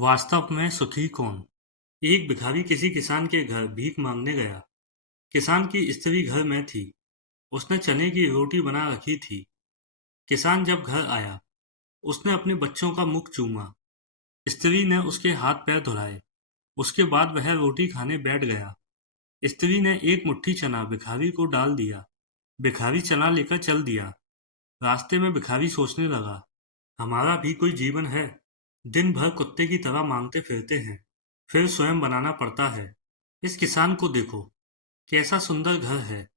वास्तव में सुखी कौन? एक भिखारी किसी किसान के घर भीख मांगने गया। किसान की स्त्री घर में थी। उसने चने की रोटी बना रखी थी। किसान जब घर आया, उसने अपने बच्चों का मुख चूमा। स्त्री ने उसके हाथ पैर धुलाए। उसके बाद वह रोटी खाने बैठ गया। स्त्री ने एक मुट्ठी चना भिखारी को डाल दिया। भिखारी चना लेकर चल दिया। रास्ते में भिखारी सोचने लगा, हमारा भी कोई जीवन है। दिन भर कुत्ते की तरह मांगते फिरते हैं, फिर स्वयं बनाना पड़ता है। इस किसान को देखो, कैसा सुंदर घर है।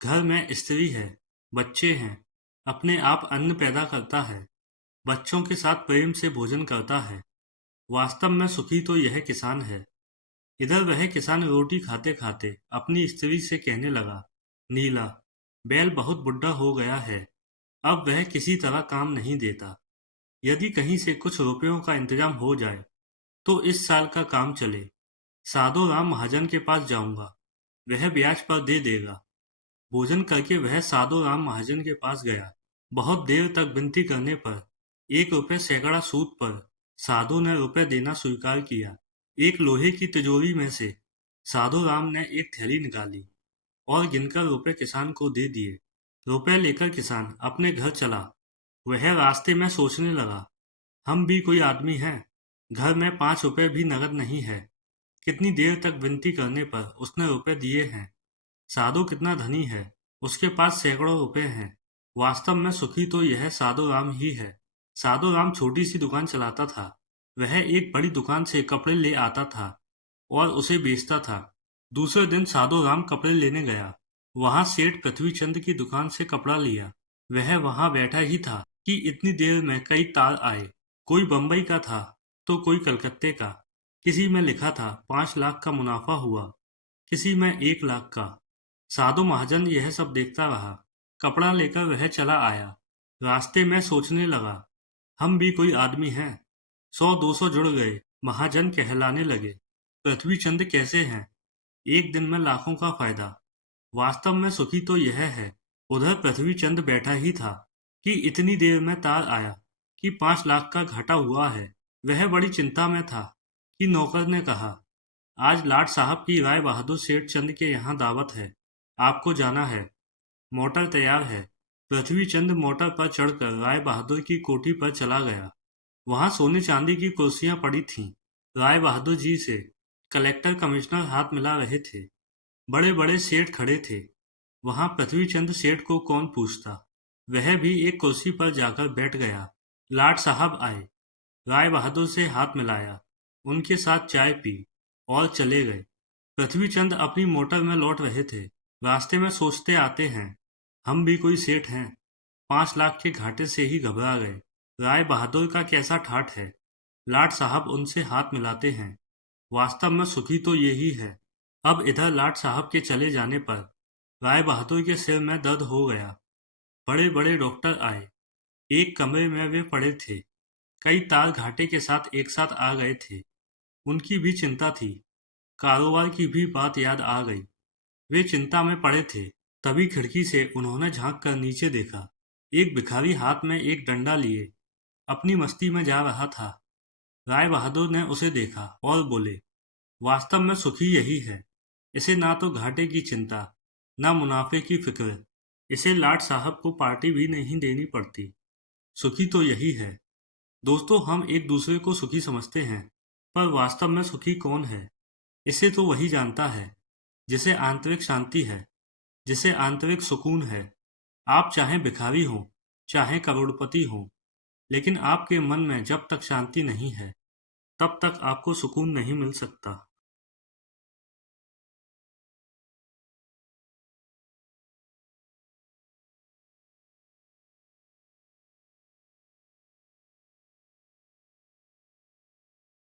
घर में स्त्री है, बच्चे हैं, अपने आप अन्न पैदा करता है, बच्चों के साथ प्रेम से भोजन करता है। वास्तव में सुखी तो यह किसान है। इधर वह किसान रोटी खाते खाते अपनी स्त्री से कहने लगा, नीला, बैल बहुत बुढ़ा हो गया है, अब वह किसी तरह काम नहीं देता। यदि कहीं से कुछ रुपयों का इंतजाम हो जाए तो इस साल का काम चले। साधु राम महाजन के पास जाऊंगा, वह ब्याज पर दे देगा। भोजन करके वह साधु राम महाजन के पास गया। बहुत देर तक विनती करने पर 1 रुपये सैकड़ा सूद पर साधु ने रुपए देना स्वीकार किया। एक लोहे की तिजोरी में से साधु राम ने एक थैली निकाली और गिनकर रुपए किसान को दे दिए। रुपए लेकर किसान अपने घर चला। वह रास्ते में सोचने लगा, हम भी कोई आदमी हैं, घर में 5 रुपए भी नगद नहीं है। कितनी देर तक विनती करने पर उसने रुपए दिए हैं। साधु कितना धनी है, उसके पास सैकड़ों रुपए हैं। वास्तव में सुखी तो यह साधु राम ही है। साधु राम छोटी सी दुकान चलाता था। वह एक बड़ी दुकान से कपड़े ले आता था और उसे बेचता था। दूसरे दिन साधु राम कपड़े लेने गया। वहां सेठ पृथ्वीचंद की दुकान से कपड़ा लिया। वह वहां बैठा ही था कि इतनी देर में कई तार आए। कोई बम्बई का था तो कोई कलकत्ते का। किसी में लिखा था 5 लाख का मुनाफा हुआ, किसी में 1 लाख का। साधु महाजन यह सब देखता रहा। कपड़ा लेकर वह चला आया। रास्ते में सोचने लगा, हम भी कोई आदमी हैं। 100-200 जुड़ गए, महाजन कहलाने लगे। पृथ्वीचंद कैसे हैं, एक दिन में लाखों का फायदा। वास्तव में सुखी तो यह है। उधर पृथ्वीचंद बैठा ही था कि इतनी देर में तार आया कि 5 लाख का घाटा हुआ है। वह बड़ी चिंता में था कि नौकर ने कहा, आज लाट साहब की राय बहादुर सेठ चंद के यहाँ दावत है, आपको जाना है। मोटर तैयार है। पृथ्वीचंद मोटर पर चढ़कर राय बहादुर की कोठी पर चला गया। वहां सोने चांदी की कुर्सियां पड़ी थीं। राय बहादुर जी से कलेक्टर कमिश्नर हाथ मिला रहे थे। बड़े बड़े सेठ खड़े थे। वहां पृथ्वीचंद सेठ को कौन पूछता। वह भी एक कुर्सी पर जाकर बैठ गया। लाट साहब आए। राय बहादुर से हाथ मिलाया, उनके साथ चाय पी और चले गए। पृथ्वीचंद अपनी मोटर में लौट रहे थे। रास्ते में सोचते आते हैं, हम भी कोई सेठ हैं। 5 लाख के घाटे से ही घबरा गए। राय बहादुर का कैसा ठाठ है। लाट साहब उनसे हाथ मिलाते हैं। वास्तव में सुखी तो यही है। अब इधर लाट साहब के चले जाने पर राय बहादुर के सिर में दर्द हो गया। बड़े बड़े डॉक्टर आए। एक कमरे में वे पड़े थे। कई तार घाटे के साथ एक साथ आ गए थे। उनकी भी चिंता थी। कारोबार की भी बात याद आ गई। वे चिंता में पड़े थे। तभी खिड़की से उन्होंने झांक कर नीचे देखा। एक भिखारी हाथ में एक डंडा लिए अपनी मस्ती में जा रहा था। राय बहादुर ने उसे देखा और बोले, वास्तव में सुखी यही है। इसे ना तो घाटे की चिंता, ना मुनाफे की फिक्र। इसे लाट साहब को पार्टी भी नहीं देनी पड़ती। सुखी तो यही है। दोस्तों, हम एक दूसरे को सुखी समझते हैं, पर वास्तव में सुखी कौन है, इसे तो वही जानता है जिसे आंतरिक शांति है, जिसे आंतरिक सुकून है। आप चाहे भिखारी हो, चाहे करोड़पति हो, लेकिन आपके मन में जब तक शांति नहीं है, तब तक आपको सुकून नहीं मिल सकता।